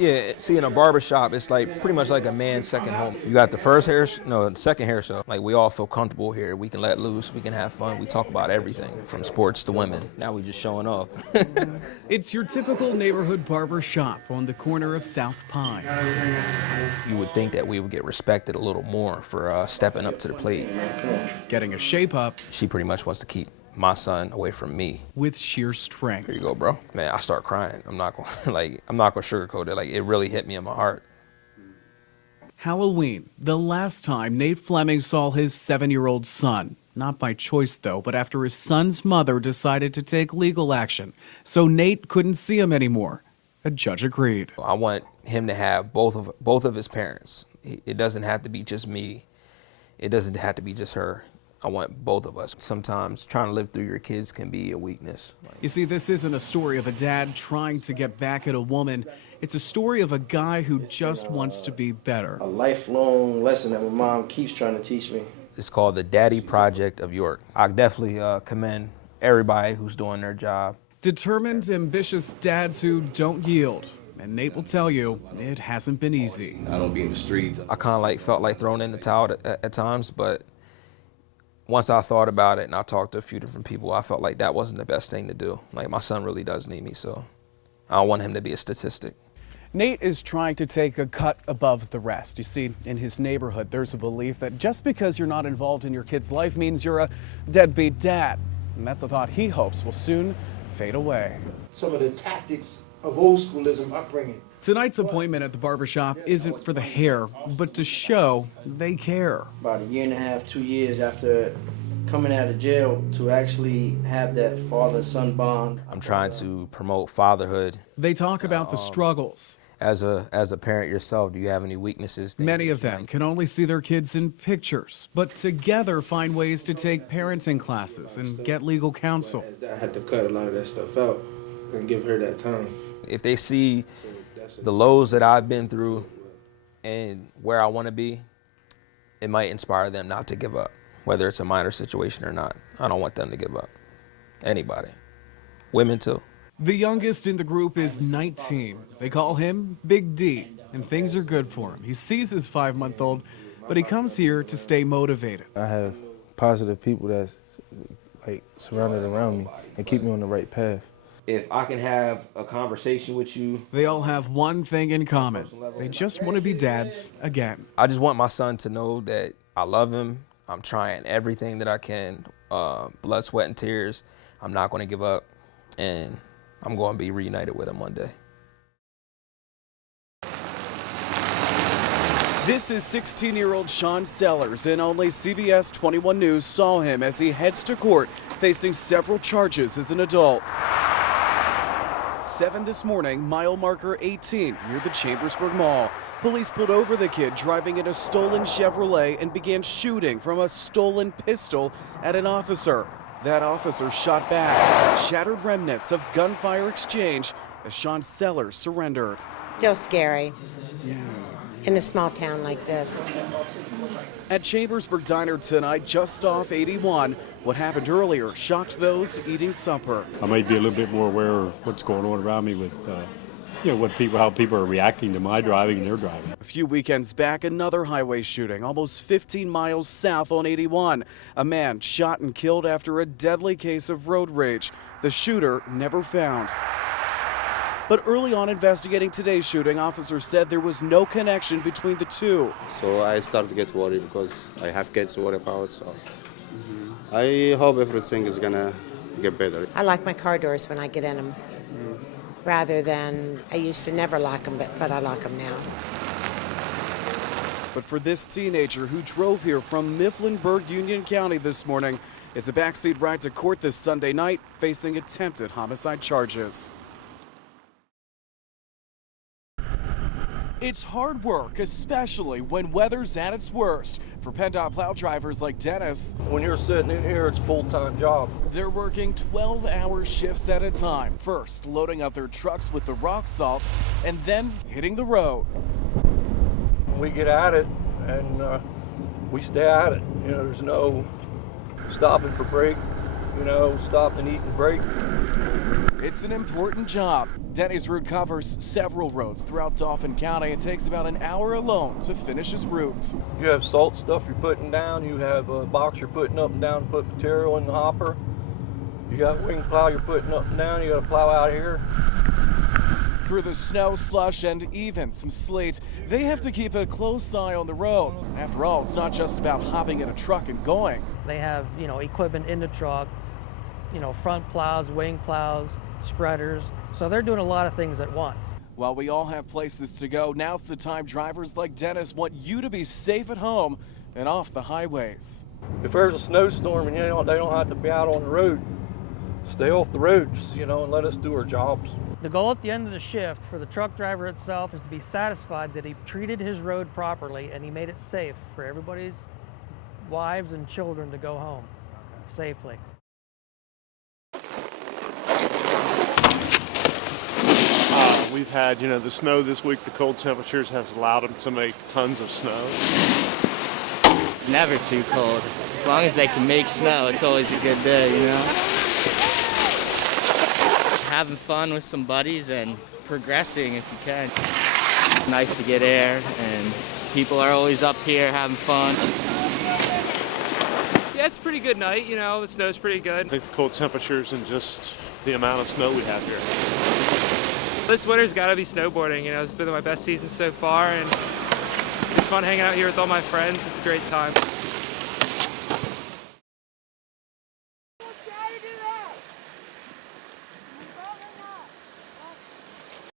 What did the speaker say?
Yeah, see, in a barbershop, it's like pretty much like a man's second home. You got the second hair show. Like, we all feel comfortable here. We can let loose, we can have fun. We talk about everything from sports to women. Now we just showing off. It's your typical neighborhood barber shop on the corner of South Pine. You would think that we would get respected a little more for stepping up to the plate. Getting a shape up. She pretty much wants to keep my son away from me With sheer strength. Here you go, bro. Man, I start crying. I'm not gonna sugarcoat it. Like, it really hit me in my heart. Halloween, the last time Nate Fleming saw his 7-year-old son. Not by choice, though, but after his son's mother decided to take legal action. So Nate couldn't see him anymore. A judge agreed. I want him to have both of his parents. It doesn't have to be just me. It doesn't have to be just her. I want both of us. Sometimes trying to live through your kids can be a weakness. You see, this isn't a story of a dad trying to get back at a woman. It's a story of a guy who just wants to be better. A lifelong lesson that my mom keeps trying to teach me. It's called the Daddy Project of York. I definitely commend everybody who's doing their job. Determined, ambitious dads who don't yield. And Nate will tell you, it hasn't been easy. I don't be in the streets. I kind of felt like throwing in the towel at times, but once I thought about it and I talked to a few different people, I felt like that wasn't the best thing to do. Like, my son really does need me, so I don't want him to be a statistic. Nate is trying to take a cut above the rest. You see, in his neighborhood, there's a belief that just because you're not involved in your kid's life means you're a deadbeat dad. And that's a thought he hopes will soon fade away. Some of the tactics of old schoolism upbringing. Tonight's appointment at the barbershop isn't for the hair, but to show they care. About a year and a half, 2 years after coming out of jail, to actually have that father-son bond. I'm trying to promote fatherhood. They talk about the struggles. As a parent yourself, do you have any weaknesses? Many of them can only see their kids in pictures, but together find ways to take parenting classes and get legal counsel. I had to cut a lot of that stuff out and give her that time. If they see the lows that I've been through and where I want to be, it might inspire them not to give up, whether it's a minor situation or not. I don't want them to give up. Anybody. Women too. The youngest in the group is 19. They call him Big D, and things are good for him. He sees his 5-month-old, but he comes here to stay motivated. I have positive people that's surrounded around me and keep me on the right path. If I can have a conversation with you. They all have one thing in common. They just want to be dads again. I just want my son to know that I love him. I'm trying everything that I can, blood, sweat, and tears. I'm not going to give up, and I'm going to be reunited with him one day. This is 16-year-old Sean Sellers, and only CBS 21 News saw him as he heads to court facing several charges as an adult. 7 this morning, mile marker 18 near the Chambersburg Mall. Police pulled over the kid driving in a stolen Chevrolet and began shooting from a stolen pistol at an officer. That officer shot back. Shattered remnants of gunfire exchange as Sean Sellers surrendered. Still scary. Yeah. In a small town like this. At Chambersburg Diner tonight, just off 81, what happened earlier shocked those eating supper. I might be a little bit more aware of what's going on around me with, how people are reacting to my driving and their driving. A few weekends back, another highway shooting, almost 15 miles south on 81. A man shot and killed after a deadly case of road rage. The shooter never found. But early on investigating today's shooting, officers said there was no connection between the two. So I started to get worried because I have kids to worry about. So I hope everything is gonna get better. I lock my car doors when I get in them, rather than I used to never lock them, but I lock them now. But for this teenager who drove here from Mifflinburg, Union County this morning, it's a backseat ride to court this Sunday night, facing attempted homicide charges. It's hard work, especially when weather's at its worst. For PennDOT plow drivers like Dennis, when you're sitting in here, it's a full-time job. They're working 12-hour shifts at a time. First, loading up their trucks with the rock salt, and then hitting the road. We get at it, and we stay at it. You know, there's no stopping for break, stop and eat and break. It's an important job. Denny's route covers several roads throughout Dauphin County. It takes about an hour alone to finish his route. You have salt stuff you're putting down. You have a box you're putting up and down to put material in the hopper. You got wing plow you're putting up and down. You got to plow out here. Through the snow, slush, and even some sleet, they have to keep a close eye on the road. After all, it's not just about hopping in a truck and going. They have, equipment in the truck, front plows, wing plows, spreaders. So they're doing a lot of things at once. While we all have places to go, now's the time drivers like Dennis want you to be safe at home and off the highways. If there's a snowstorm and they don't have to be out on the road, stay off the roads, and let us do our jobs. The goal at the end of the shift for the truck driver itself is to be satisfied that he treated his road properly and he made it safe for everybody's wives and children to go home safely. We've had, the snow this week. The cold temperatures has allowed them to make tons of snow. It's never too cold. As long as they can make snow, it's always a good day, Having fun with some buddies and progressing if you can. It's nice to get air, and people are always up here having fun. Yeah, it's a pretty good night, the snow's pretty good. I think the cold temperatures and just the amount of snow we have here. This winter's got to be snowboarding, it's been my best season so far, and it's fun hanging out here with all my friends. It's a great time.